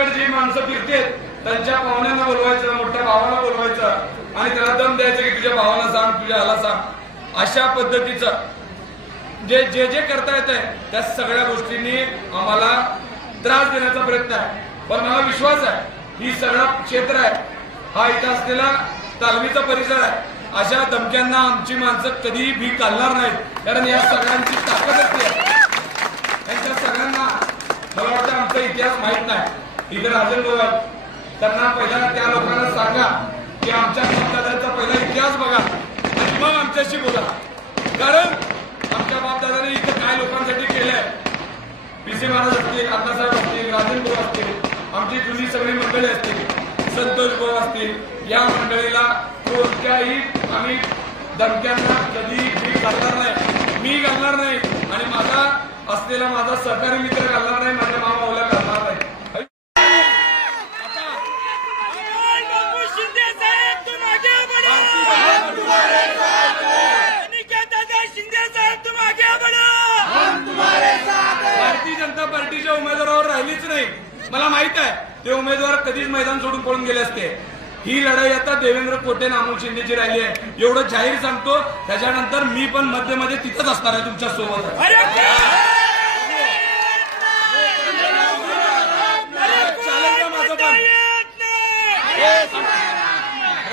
सगळीकडे जी माणसं फिरतेत त्यांच्या पाहुण्यांना बोलवायचं, मोठ्या भावाला बोलवायचं आणि त्याला दम द्यायचं की तुझ्या भावाला सांग, तुझ्या ह्याला सांग. अशा पद्धतीचं जे जे जे करता येत आहे त्या सगळ्या गोष्टींनी आम्हाला त्रास देण्याचा प्रयत्न आहे. पण मला विश्वास आहे ही सगळं क्षेत्र आहे, हा इथं असलेला तालमीचा परिसर आहे. अशा धमक्यांना आमची माणसं कधीही भीक घालणार नाहीत, कारण या सगळ्यांची ताकदच आहे. त्यांच्या सगळ्यांना मला वाटतं आमचा इतिहास माहित नाही. इथे राजन भाऊ आहेत, त्यांना पहिला त्या लोकांना सांगा की आमच्या बापदादांचा पहिला इतिहास बघा आणि मग आमच्याशी बोला. कारण आमच्या बापदादाने इथं काय लोकांसाठी केलंय, पीसी महाराज असतील, अण्णासाहेब असतील, राजन भाऊ असतील, आमची जुनी सगळी मंडळी असतील, संतोष भाऊ असतील, या मंडळीला कोणत्याही आम्ही धमक्यांना कधी भीक घालणार नाही, मी घालणार नाही आणि माझा असलेला माझा सहकारी मित्र घालणार नाही, माझ्या मामाला घालणार नाही. भारतीय जनता पार्टीच्या उमेदवारावर राहिलीच नाही. मला माहित आहे ते उमेदवार कधीच मैदान सोडून पळून गेले असते. ही लढाई आता देवेंद्र कोटे अमोल शिंदेची राहिली आहे, एवढं जाहीर सांगतो. त्याच्यानंतर मी पण मध्ये मध्ये तिथंच असणार आहे तुमच्या सोबत.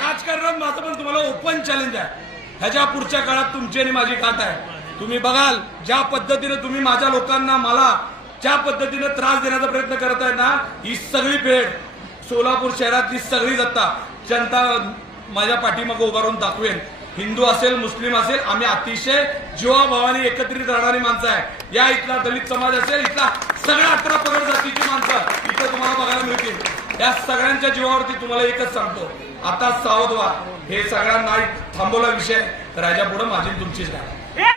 राजकारणात माझं पण तुम्हाला ओपन चॅलेंज आहे. ह्याच्या पुढच्या काळात तुमची आणि माझी गाठ आहे. तुम्ही बघाल ज्या पद्धतीने तुम्ही माझ्या लोकांना मला ज्या पद्धतीने त्रास देण्याचा प्रयत्न करत आहे ना, ही सगळी फेड सोलापूर शहरातली सगळी जनता माझ्या पाठीमागे उभारून दाखवेन. हिंदू असेल, मुस्लिम असेल, आम्ही अतिशय जीवाभावाने एकत्रित राहणारी माणसं आहे. या इथला दलित समाज असेल, इथला सगळ्या 18 पगड जातीची माणसं इथं तुम्हाला बघायला मिळतील. या सगळ्यांच्या जीवावरती तुम्हाला एकच सांगतो, आता सावध व्हा. हे सगळ्यांना थांबवला विषय तर ह्याच्या पुढे माझी तुमचीच नाही.